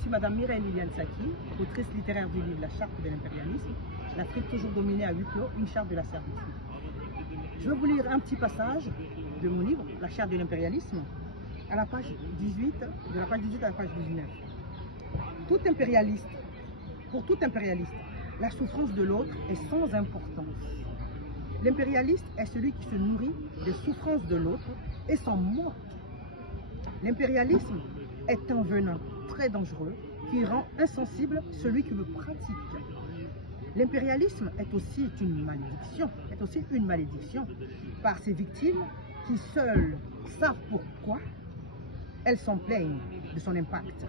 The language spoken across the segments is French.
suis Madame Mireille Liliane Saki, autrice littéraire du livre La Charte de l'impérialisme, l'Afrique toujours dominée à huis clos, une charte de la servitude. Je vais vous lire un petit passage de mon livre, La Charte de l'impérialisme, à la page 18, de la page 18 à la page 19. Pour tout impérialiste, la souffrance de l'autre est sans importance. L'impérialiste est celui qui se nourrit des souffrances de l'autre et s'en moque. L'impérialisme est un venin très dangereux qui rend insensible celui qui le pratique. L'impérialisme est aussi une malédiction, par ses victimes qui seules savent pourquoi elles s'en plaignent de son impact.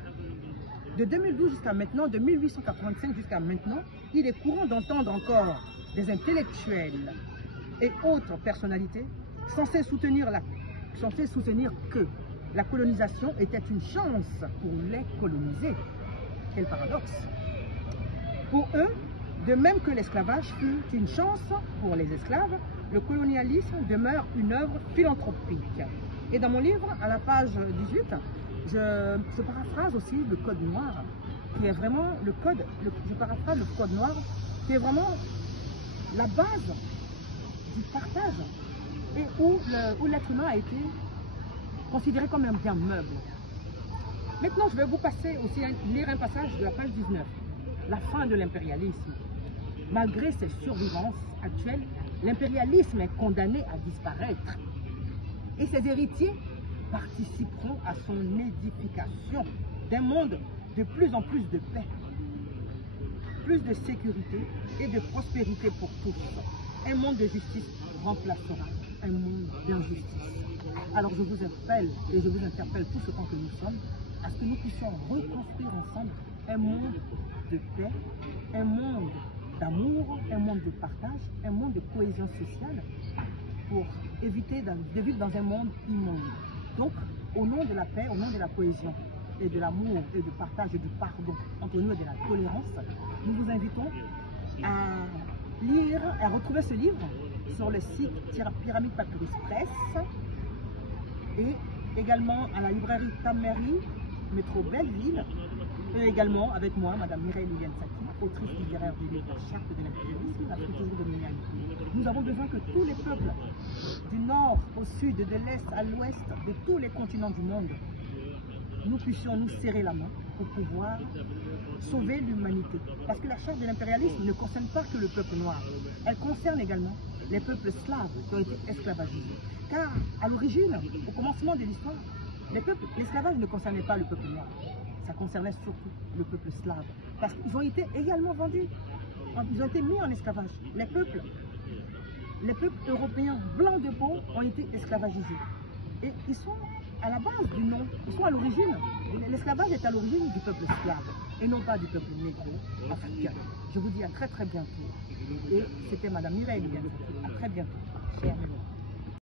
De 2012 jusqu'à maintenant, de 1885 jusqu'à maintenant, il est courant d'entendre encore des intellectuels et autres personnalités censés soutenir que la colonisation était une chance pour les colonisés. Quel paradoxe! Pour eux, de même que l'esclavage fut une chance pour les esclaves, le colonialisme demeure une œuvre philanthropique. Et dans mon livre, à la page 18, je paraphrase aussi le Code noir, qui est vraiment je paraphrase le Code noir, qui est vraiment la base du partage et où l'être humain a été considéré comme un bien meuble. Maintenant, je vais vous passer aussi lire un passage de la page 19, la fin de l'impérialisme. Malgré ses survivances actuelles, l'impérialisme est condamné à disparaître et ses héritiers participeront à son édification d'un monde de plus en plus de paix, plus de sécurité et de prospérité pour tous. Un monde de justice remplacera un monde d'injustice. Alors je vous appelle et je vous interpelle tous autant que nous sommes à ce que nous puissions reconstruire ensemble un monde de paix, un monde d'amour, un monde de partage, un monde de cohésion sociale pour éviter de vivre dans un monde immonde. Donc, au nom de la paix, au nom de la cohésion et de l'amour et du partage et du pardon entre nous et de la tolérance, nous vous invitons à lire, à retrouver ce livre sur le site Pyramide Papyrus Press et également à la librairie Tamery, métro Belleville, et également avec moi, Madame Mireille Liliane Saki, autrice littéraire du livre La Charte de l'impérialisme, l'Afrique toujours dominée à huis clos. Nous avons besoin que tous les peuples, du nord au sud, de l'est à l'ouest, de tous les continents du monde, nous puissions nous serrer la main pour pouvoir sauver l'humanité. Parce que la charte de l'impérialisme ne concerne pas que le peuple noir, elle concerne également les peuples slaves qui ont été esclavagisés. Car à l'origine, au commencement de l'histoire, l'esclavage ne concernait pas le peuple noir, ça concernait surtout le peuple slave. Parce qu'ils ont été également vendus, ils ont été mis en esclavage. Les peuples européens blancs de peau ont été esclavagisés. Et ils sont à la base du nom, ils sont à l'origine. L'esclavage est à l'origine du peuple slave et non pas du peuple négro africain. Je vous dis à très très bientôt. Et c'était Madame Mireille Liliane. À très bientôt, chers amis.